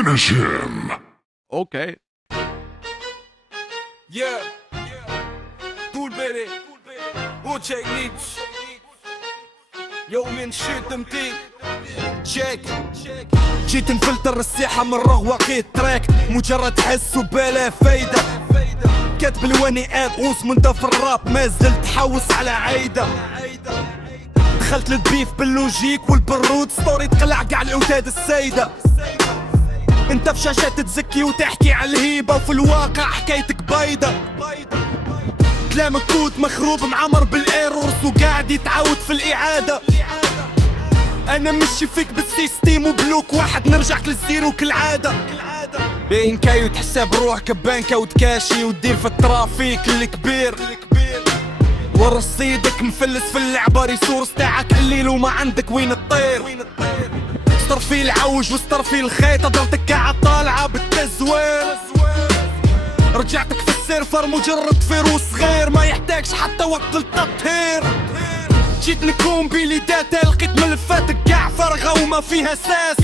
Finish him! Okay. Yeah. Cool baby. وجهك نيتش. يومين شتمتي. شيك. جيت نفلتر الساحة من رغوة تراك مجرد حس وبلا فايدة. كاتب الوانيات غوص من دف الراب ما زلت حوس على عايدة. دخلت للبيف باللوجيك والبرود ستوري تقلع قاع الاوتاد السايدة. انت في شاشات تزكي وتحكي على الهيبة وفي الواقع حكايتك بايدة. كلامك كود مخروب معمر بالايرورز وقاعد يتعاود في الاعادة. انا مشي فيك بالسيستيم وبلوك واحد نرجعك للزيرو كالعادة. بين كاي وتحسها بروحك ببانكا وتكاشي وتدير في الترافيك الكبير. ورا رصيدك مفلس في اللعبة ريسورس تاعك قليل وما عندك وين تطير. استر في العوج واستر في الخيط ضرتك قاعد طالعة بالتزوير. رجعتك في السيرفر مجرد فيروس صغير ما يحتاجش حتى وقت التطهير. جيت نكون بيلي داتا لقيت ملفاتك قاع فارغة وما فيها ساس.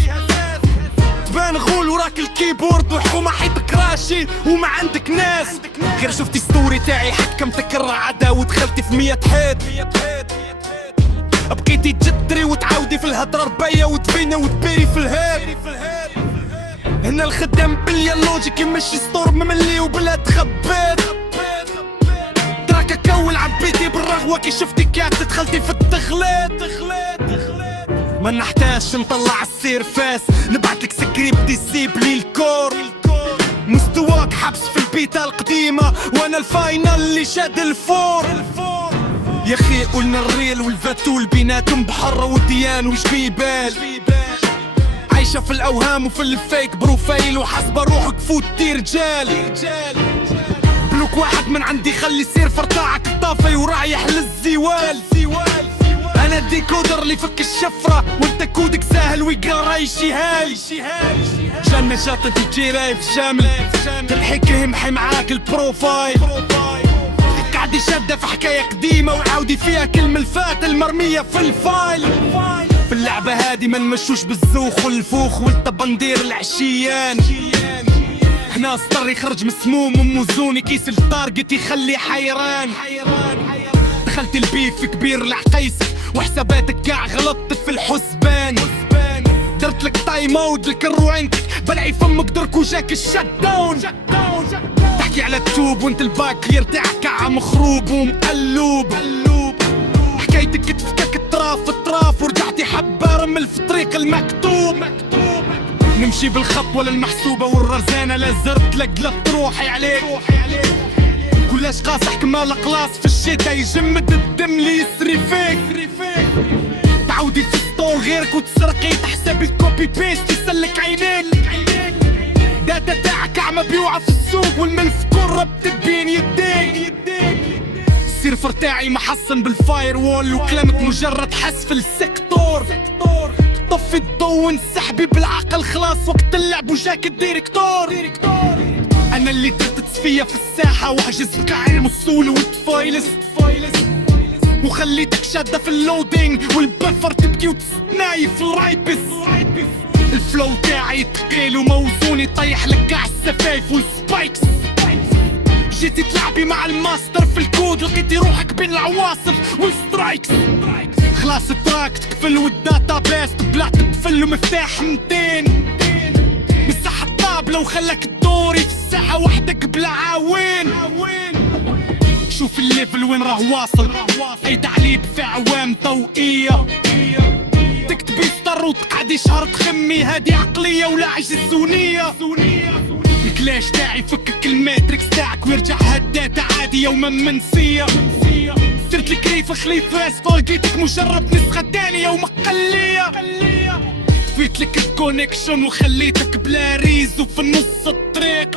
تبان غول وراك الكيبورد وحكومة حيتك راشي وما عندك ناس. غير شفتي ستوري تاعي حكمتك الرعدة ودخلتي في 100 حيط. بقيتي تجدري وتعاودي في الهدرة رباية وتبيني وتبيري في الهيد. هنا الخدام بليا اللوجيك يمشي ستور مملي وبلا تخبيت. تراك كول عبيتي بالرغوة كي شفتي كات دخلتي في التخليط. ما نحتاجش نطلع السيرفاس نبعتلك سكريبت يسيب لي الكور. مستواك حبس في البيتا القديمة وانا الفاينل اللي شاد الفور. يا اخي قلنا الريل والفاتول بيناتهم بحر وديان وش بيبال. عايشة في الاوهام وفي الفيك بروفايل وحسب روحك فوتي رجال. بلوك واحد من عندي خلي سيرفر تاعك طافي ورايح للزوال. انا الديكودر اللي فك الشفرة وانت كودك سهل ويقرا راي شهال. جنة جاتت الجيراي في شامل تلحق يمحي معاك البروفايل. قاعدي شادة في حكاية قديمة وعاودي فيها كل ملفات المرمية في الفايل. في اللعبة هادي ما نمشوش بالزوخ والفوخ وانت بندير العشيان. هنا سطر يخرج مسموم وموزوني كيس التارجت يخلي حيران. دخلت البيف كبير العقيسك وحساباتك قاع غلطت في الحسبان. درت لك تايم اوت لكروينتك بلعي فمك درك وجاك الشت داون. تحكي على التوب وانت الباك كلير تاعك عم مخروب ومقلوب. حكايتك تفكك الطراف ورجعتي حبة رمل في طريق المكتوب. نمشي بالخطوة للمحسوبة والرزانة لا زرت لك لا تروحي عليك. كلاش قاصح كمال قلاص في الشتا يجمد الدم لي يسري فيك. تعودي في ستور غيرك وتسرقي تحسب الكوبي بيست يسلك عينيك. داتا تاعك عم بيوعى في السوق والملف قربت بين يديك. السيرفر تاعي محصن بالفاير وول وكلامك مجرد حس في السيكتور. طفي الضو وانسحبي بالعقل خلاص وقت اللعب وجاك الديريكتور. انا اللي درت تصفية في الساحة وحجزتك على الوصول وتفايلس وخليتك شادة في اللودينج والبفر تبكي وتستناي في الرايبس. الفلو تاعي تقيل وموزون يطيح لك قاع السفايف والسبايكس. جيتي تلعبي مع الماستر في الكود لقيتي روحك بين العواصف والسترايكس. خلاص التراك تقفل والداتا بيس طلعت بفل ومفتاح 200. مسح الطابلة وخلاك تدوري في الساحة وحدك بلا عاوين. شوف الليفل وين راه واصل اي تعليب في عوام ضوئية. تكتبي ستر وتقعدي شهر تخمي هادي عقلية ولا عجزونية. الكلاش تاعي فكك الماتريكس تاعك ويرجع هالداتا عادي يوما منسية. صرت لك ريفة خليفة اسفل لقيتك مجرد نسخة تانية ومقلية. فيت لك الكونكشن وخليتك بلا ريز وفي النص الطريق.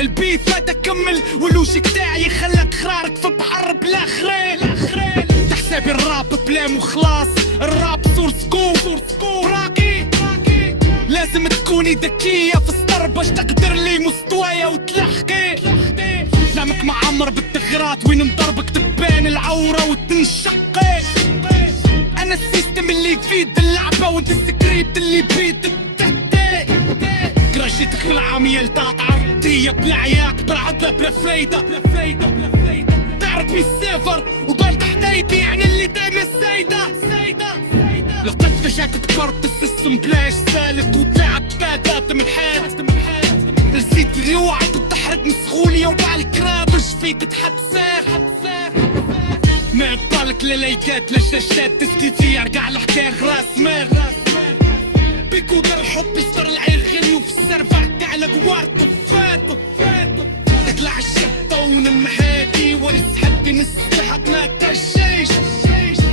البيف هذا كمل واللوجيك تاعي خلاك خرارك في بحر بلا خريل. تحسابي الراب بلام وخلاص الراب سورس كو راقي. لازم تكوني ذكية في السطر باش تقدر لي مستوايا وتلحقي. كلامك معمر بالتغيرات وين نضربك تبان العورة وتنشقي. انا السيستم اللي يفيد اللعبة وانت السكريبت اللي بيد التهدي. العميل تقطع دية بالعياك بالعضلة بلا فايدة تعرف بالسيفر وضل تحت ايدي يعني اللي دايما السيدة لقد فجأت كبرت السيستم بلاش سالك وطلعت بادات من حيط نسيت اللي وعد وتحرق مسخولية وبع الكراب رجفيت تحبساك ما يطالك للايكات لشاشات تسكيتي ارجع الحكاية راس مال بيكو دار الحب يستر العين غني وفي السيرفر تاع القوار طفات اطلع الشطة ونمحاتي ونسحب نسحبنا كالشيش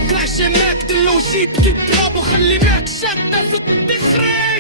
كلاش ماك دلو جيت كتراب وخلي ماك شطة في التخريج